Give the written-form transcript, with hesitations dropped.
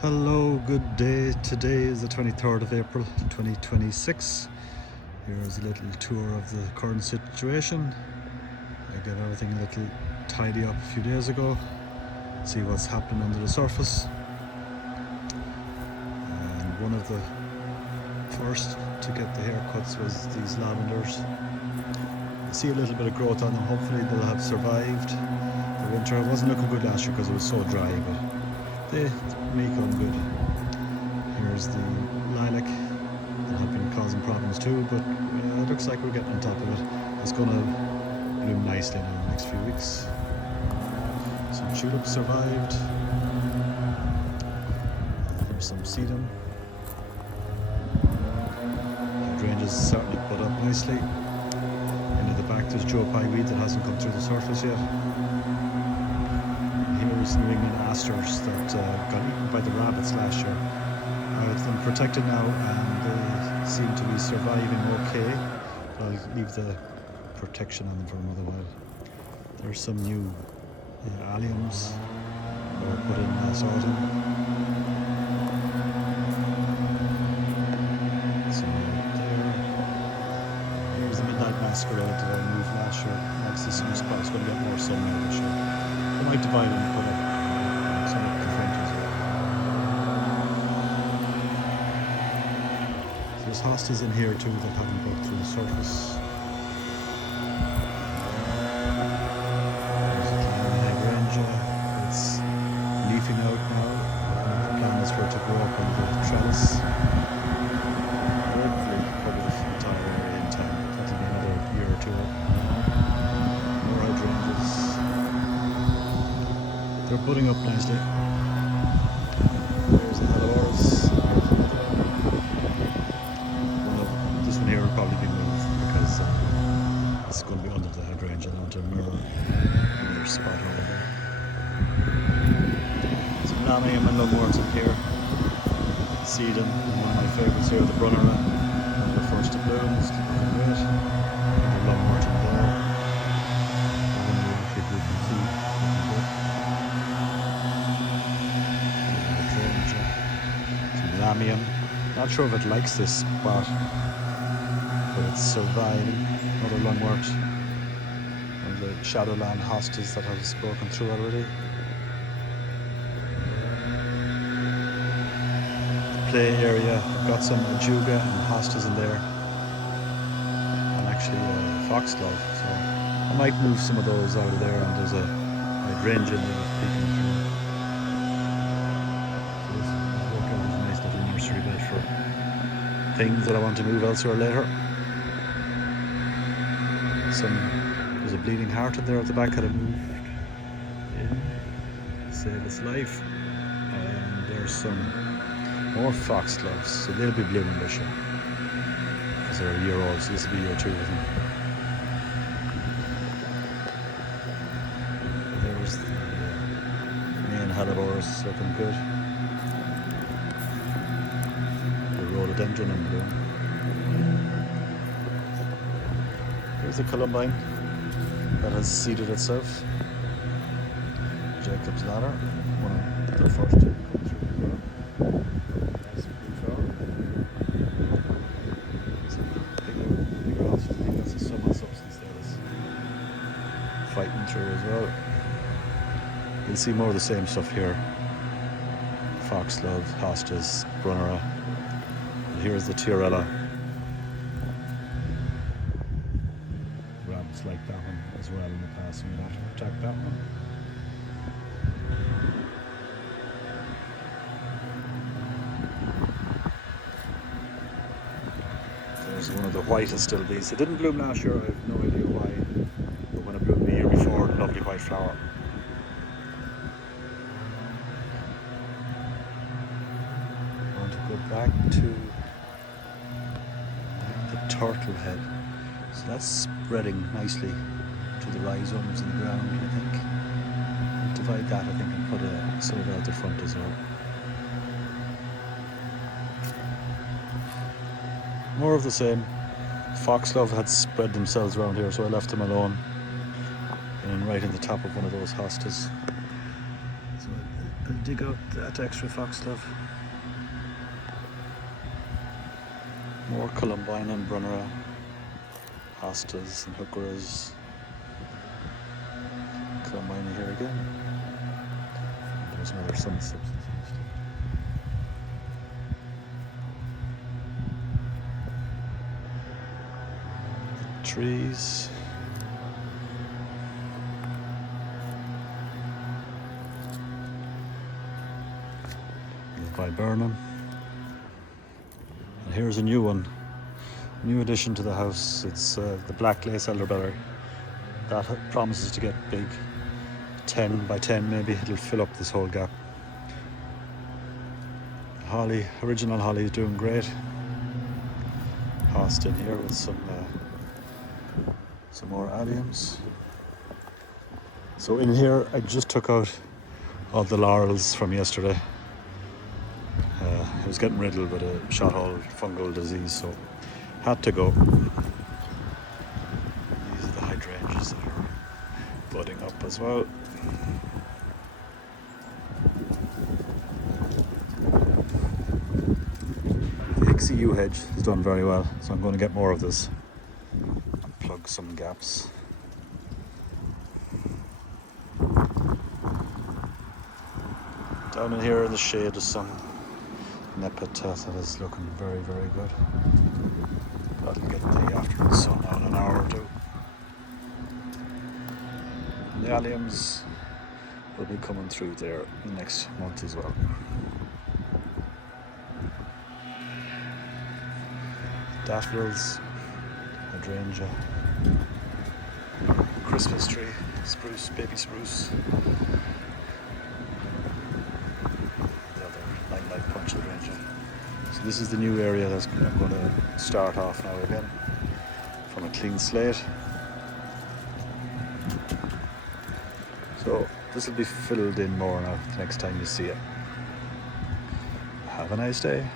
Hello, good day. Today is the 23rd of April 2026. Here's a little tour of the current situation. I got everything a little tidy up a few days ago. See what's happening under the surface. And one of the first to get the haircuts was these lavenders. I see a little bit of growth on them. Hopefully they'll have survived the winter. It wasn't looking good last year because it was so dry, but they may come good. Here's the lilac that have been causing problems too, but it looks like we're getting on top of it. It's going to bloom nicely in the next few weeks. Some tulips survived. There's some sedum. Hydrangeas starting to put up nicely. Into the back there's Joe Pye weed that hasn't come through the surface yet. Here's New England asters that got eaten by the rabbits last year. It's been protected now and they seem to be surviving okay. I'll leave the protection on them for another while. There's some new alliums that were put in last autumn. Some there. Here's the midnight masquerade that I moved last year. Next to some spots, going to get more sun now this year. I might divide them and put up some of the front as well. There's hostas in here too that haven't got through the surface. There's a hydrangea. It's leafing out now. The plan is for it to grow up on the trellis. Hopefully cover the entire area in time. That'll be another year or two. More hydrangeas. They're budding up nicely. There's the hellebores. This one here will probably be moved because it's going to be under the hydrangea and onto another spot over there. Some lamium and lungworts up here. Sedum, one of my favourites here, the brunnera. One of the first to bloom, it's looking great. The lungwort in there. The one we can see. Lamium. Not sure if it likes this spot, but it's surviving. Another lungwort. One of the shadowland hostas that has broken through already. The play area, I've got some ajuga and hostas in there, and actually foxglove. So I might move some of those out of there, and there's a hydrangea there peeking through. Bed for things that I want to move elsewhere later. There's a bleeding heart in there at the back that I moved in, save its life. And there's some more foxgloves, so they'll be blooming this year because they're a year old, so this will be year 2 of them. There's the main hellebores looking good. Rhododendron in bloom. Here's the columbine that has seeded itself. Jacob's ladder, one of the first to come through the door. Nice blue flower. Some bigger hostas. I think that's a summer substance that is fighting through as well. You'll see more of the same stuff here. Foxglove, hostas, brunnera. Here's the tiarella. Rabbits like that one as well in the past, so we'd have to protect that one. There's one of the whitest still bees. It didn't bloom last year, I have no idea why, but when it bloomed the year before, lovely white flower. I want to go back to turtle head. So that's spreading nicely to the rhizomes in the ground, I think. I'll divide that, I think, and put some of it out the front as well. More of the same. Foxglove had spread themselves around here, so I left them alone. And right in the top of one of those hostas. So I'll dig out that extra foxglove. More columbine and brunnera, hostas and hookeras. Columbine here again. There's another sun substance. Trees. Viburnum. And here's a new one, new addition to the house. It's the black lace elderberry. That promises to get big. 10 by 10 maybe, it'll fill up this whole gap. Holly, original holly is doing great. Host in here with some more alliums. So in here I just took out all the laurels from yesterday. It was getting riddled with a shot hole fungal disease, so had to go. These are the hydrangeas that are budding up as well. The XCU hedge has done very well, so I'm going to get more of this and plug some gaps. Down in here in the shade is some Nepenthes that is looking very, very good. That'll get the afternoon sun out in an hour or two. And the alliums will be coming through there next month as well. Daffodils, hydrangea, Christmas tree, spruce, baby spruce. Punch hydrangea. So this is the new area that's I'm going to start off now again from a clean slate. So this will be filled in more now the next time you see it. Have a nice day.